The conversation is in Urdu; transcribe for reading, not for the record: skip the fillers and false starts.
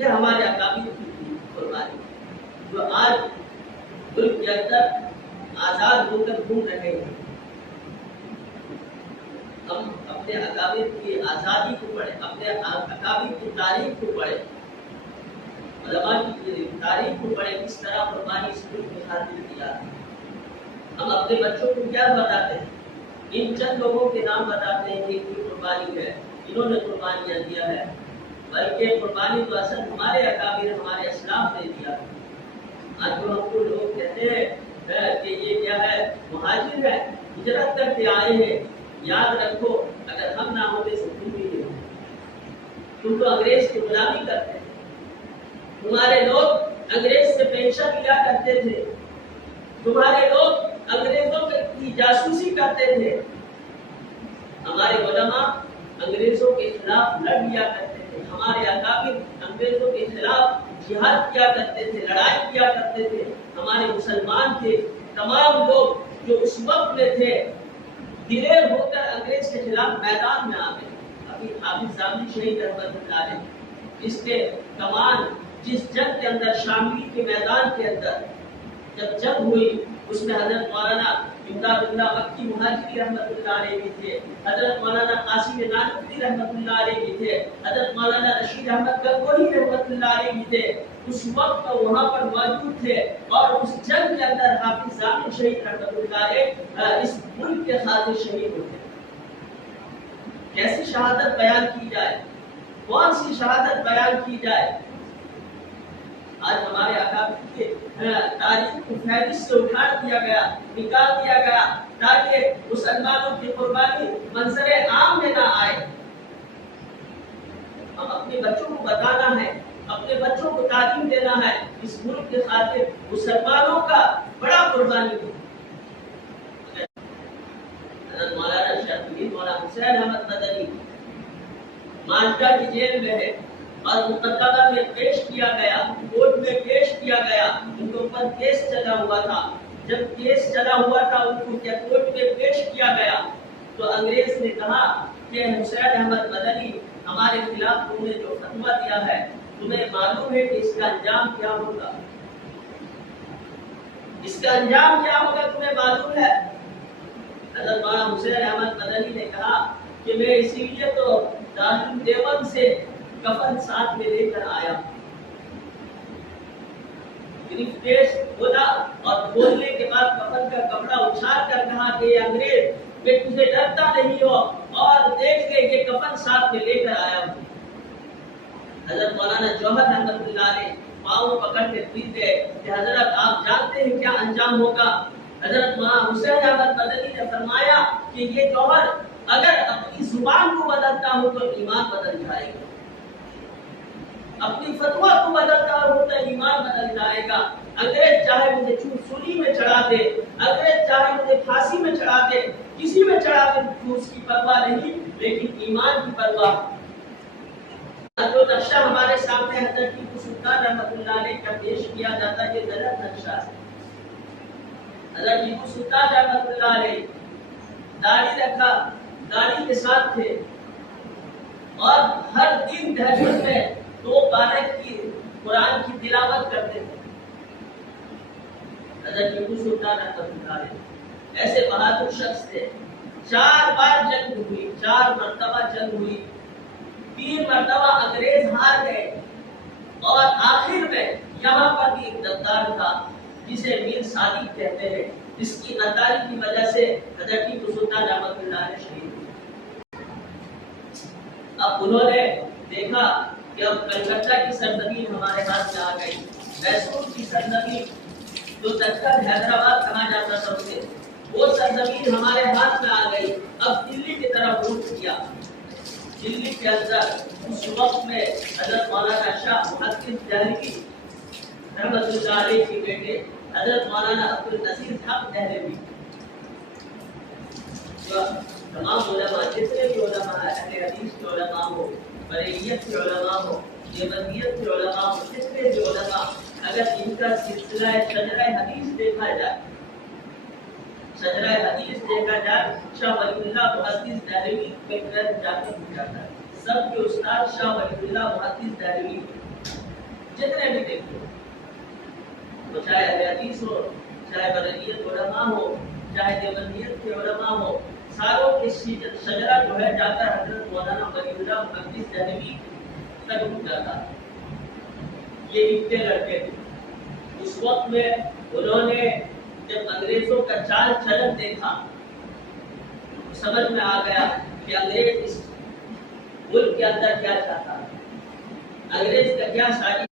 یہ ہمارے اکابر کی قربانی جو آج ملک کے اندر آزاد ہو کر گھوم رہے ہیں. ہم اپنے اکابر کی آزادی کو پڑھیں, اپنے اکابر کی تاریخ کو پڑھیں, علماء کی تاریخ کو پڑھیں, کس طرح قربانی اس ملک میں خاطر کیا. ہم اپنے بچوں کو کیا بتاتے ہیں؟ ان چند لوگوں کے نام بتاتے ہیں کہ ان کی قربانی ہے, انہوں نے قربانیاں دیا ہے, بلکہ قربانی تو اصل ہمارے اکابر ہمارے اسلاف نے دیا. آج جو ہم کو لوگ کہتے ہیں کہ یہ کیا ہے, مہاجر ہے, ہجرت کر کے آئے ہیں, یاد رکھو اگر ہم نہ ہوتے تو تم بھی نہیں ہوتے. تم تو انگریز کی غلامی کرتے تھے, تمہارے لوگ انگریز سے پیشہ لیا کرتے تھے, تمہارے لوگ انگریزوں کی جاسوسی کرتے تھے. ہمارے علماء انگریزوں کے خلاف لڑ لیا کرتے تھے, ہمارے اکابر انگریزوں کے خلاف جہاد کیا کرتے تھے, لڑائی کیا کرتے تھے. ہمارے مسلمان تھے تمام لوگ جو اس وقت میں تھے دلیر ہو کر انگریز کے خلاف میدان میں آ گئے. ابھی حافظ زامنی شہید رحمت اللہ علیہ اس کے کمان جس جنگ کے اندر شاملی کے میدان کے اندر جب جنگ ہوئی اس میں حضرت مولانا امداد اللہ مکی مہاجری رحمت اللہ علیہ بھی تھے, حضرت مولانا قاسم نانوتوی رحمت اللہ علیہ بھی تھے, حضرت مولانا رشید احمد گنگوہی رحمت اللہ علیہ بھی تھے. اس وقت وہاں پر موجود تھے اور اس جنگ کے اندر حافظ زامن شہید رحمت اللہ علیہ اس ملک کے خاطر شہید ہوتے. کیسی شہادت بیان کی جائے, کون سی شہادت بیان کی جائے. آج ہمارے اکابر کے تاریخ کو فہرست سے اٹھا دیا گیا, نکال دیا گیا تاکہ مسلمانوں کی قربانی منظر عام میں نہ آئے. ہم اپنے بچوں کو بتانا ہے, اپنے بچوں کو تعلیم دینا ہے, اس ملک کے خاطر مسلمانوں کا بڑا قربانی ہو. حضرت مولانا شاہ مولانا حسین احمد مدنی مالٹا کی جیل میں ہے اور مقدمہ میں پیش کیا گیا, کورٹ میں پیش کیا گیا. ان کے اوپر کیس چلا ہوا تھا. جب کیس چلا ہوا تھا ان کو کیا کورٹ میں پیش کیا گیا تو انگریز نے کہا کہ حسین احمد مدنی ہمارے خلاف تم نے جو فتویٰ دیا ہے تمہیں معلوم ہے کہ اس کا انجام کیا ہوگا, اس کا انجام کیا ہوگا تمہیں معلوم ہے. حضرت مولانا حسین احمد مدنی نے کہا کہ میں اسی لیے تو دارالعلوم دیوبند سے کفن ساتھ میں لے کر آیا. پیش بولا اور بولنے کے بعد کفن کا کپڑا اچھال کر کہا کہ انگریز میں تجھے ڈرتا نہیں ہو اور دیکھ لے کہ کفن ساتھ میں لے کر آیا ہوں. حضرت مولانا جوہر رحمت اللہ علیہ پاؤں پکڑ کے پھر گئے کہ حضرت آپ جانتے ہیں کیا انجام ہوگا. حضرت مولانا حسین احمد مدنی نے فرمایا کہ یہ جوہر اگر اپنی زبان کو بدلتا ہو تو ایمان بدل جائے گا, اپنی فتویٰ کو بدلتا ہو تو ایمان بدل جائے گا. انگریز چاہے مجھے سولی میں چڑھا دے, انگریز چاہے مجھے پھانسی میں چڑھا دے, کسی میں چڑھا دے, اس کی پرواہ نہیں, لیکن ایمان کی پرواہ. جو نقشہ ہمارے سامنے حضرت ٹیپو سلطان رحمت اللہ علیہ کا پیش کیا جاتا ہے یہ غلط نقشہ ہے. حضرت ٹیپو سلطان رحمت اللہ علیہ داڑھی رکھا, داڑھی کے ساتھ تھے اور ہر دن تہجد میں 2 پارے کی قرآن کی تلاوت کرتے تھے. حضرت ٹیپو سلطان رحمت اللہ علیہ ایسے بہادر شخص تھے. 4 بار جنگ ہوئی, 4 مرتبہ جنگ ہوئی, 3 مرتبہ انگریز ہار گئے اور آخر میں یہاں پر بھی ایک غدار تھا جسے میر صادق کہتے ہیں. اس کی غداری کی وجہ سے حضرت ٹیپو سلطان رحمت اللہ علیہ شہید ہوئے. اب انہوں نے دیکھا کہ اب کلکتہ کی سرزمین ہمارے ہاتھ میں آ گئی, میسور کی سرزمین جو دکن حیدرآباد کہا جاتا تھا اسے, وہ سرزمین ہمارے ہاتھ میں آ گئی. اب دلی کی طرف رخ کیا. دلی کے اندر اس وقت میں حضرت مولانا شاہ محدث دہلوی رحمت اللہ علیہ کے بیٹے حضرت مولانا عبد العزیز حق دہلوی, جو تمام علماء جتنے بھی علماء اہل حدیث کے علماء ہو, بریلیت کے علماء ہو, دیوبندیت کے علماء ہو, جتنے بھی علماء, اگر ان کا سلسلہ شجرہ حدیث دیکھا جائے, شجرہ حدیث دیکھا جائے, شاہ ولی اللہ محدث دہلوی کے گرد جا کے ہو جاتا ہے. سب کے استاد شاہ ولی اللہ محدث دہلوی. جتنے بھی دیکھو، تو چاہے اہل حدیث ہو، چاہے بریلیت علماء ہو، چاہے دیوبندیت کے علماء ہو، ساروں کی شجرہ جو ہے جا کر حضرت مولانا ولی اللہ محدث دہلوی تک اٹھ جاتا ہے۔ یہ اتنے لڑکے تھے اس وقت میں، انہوں نے جب انگریزوں کا چال چلن دیکھا، سمجھ میں آ گیا کہ انگریز اس ملک کے اندر کیا چاہتا ہے، انگریز کا کیا سازش